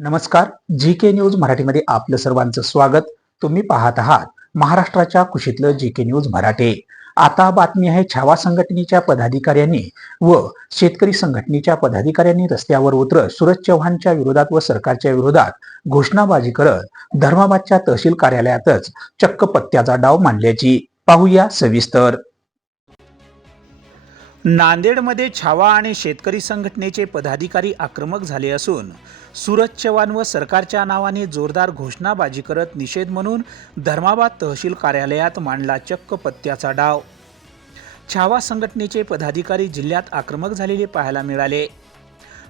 नमस्कार जी K news मराठीमध्ये आपलं सर्वांचं स्वागत. तुम्ही पाहत आहात महाराष्ट्राच्या कुशीतलं जी के न्यूज मराठी. आता बातमी आहे छावा संघटनेच्या पदाधिकाऱ्यांनी व शेतकरी संघटनेच्या पदाधिकाऱ्यांनी रस्त्यावर उतरत सुरज चव्हाणच्या विरोधात व सरकारच्या विरोधात घोषणाबाजी करत धर्माबादच्या तहसील कार्यालयातच चक्क पत्त्याचा डाव मांडल्याची. पाहूया सविस्तर. नांदेडमध्ये छावा आणि शेतकरी संघटनेचे पदाधिकारी आक्रमक झाले असून सूरज चव्हाण व सरकारच्या नावाने जोरदार घोषणाबाजी करत निषेध म्हणून धर्माबाद तहसील कार्यालयात मांडला चक्क पत्त्याचा डाव. छावा संघटनेचे पदाधिकारी जिल्ह्यात आक्रमक झालेले पाहायला मिळाले.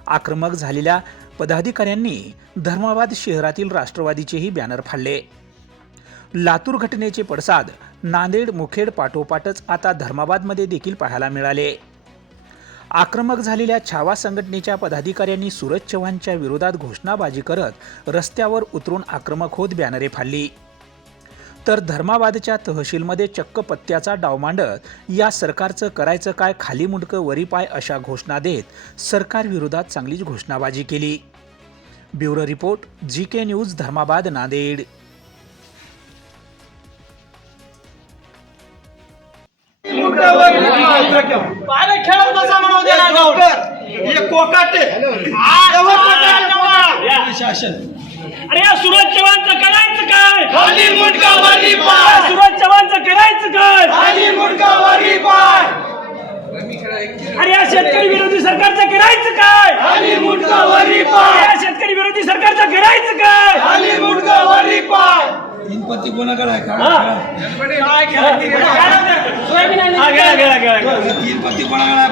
आक्रमक झालेल्या पदाधिकाऱ्यांनी धर्माबाद शहरातील राष्ट्रवादीचेही बॅनर फाडले. लातूर घटनेचे पडसाद. नांदेड मुखेड पाठोपाठच आता धर्माबादमध्ये देखील पाहायला मिळाले. आक्रमक झालेल्या छावा संघटनेच्या पदाधिकाऱ्यांनी सूरज चव्हाणच्या विरोधात घोषणाबाजी करत रस्त्यावर उतरून आक्रमक होत बॅनरे फाडली. तर धर्माबादच्या तहसीलमध्ये चक्क पत्त्याचा डाव मांडत या सरकारचं करायचं काय खाली मुंडकं वरी पाय अशा घोषणा देत सरकारविरोधात चांगलीच घोषणाबाजी केली. Bureau report G K news Dharmabad Nanded. पारे खेळत बसा म्हणून हे कोकाटे अरे या सूरज चव्हाणचं करायचं काय खाली मुंडका वरी पाय सूरज चव्हाणचं करायचं काय खाली मुंडका वरी पाय अरे या शेतकरी विरोधी सरकारचं करायचं काय? ती कोणा कराय का तीन पत्ती कोणा कराय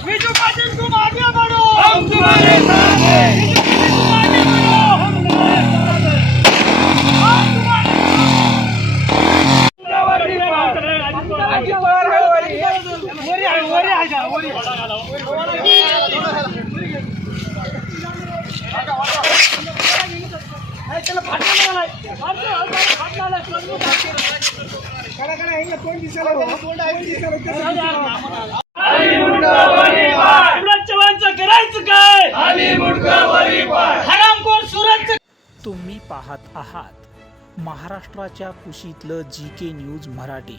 बीजू पाटिल तुम आगे करायचं काय तुम्ही पाहत आहात महाराष्ट्राच्या कुशीतलं जी के न्यूज मराठी.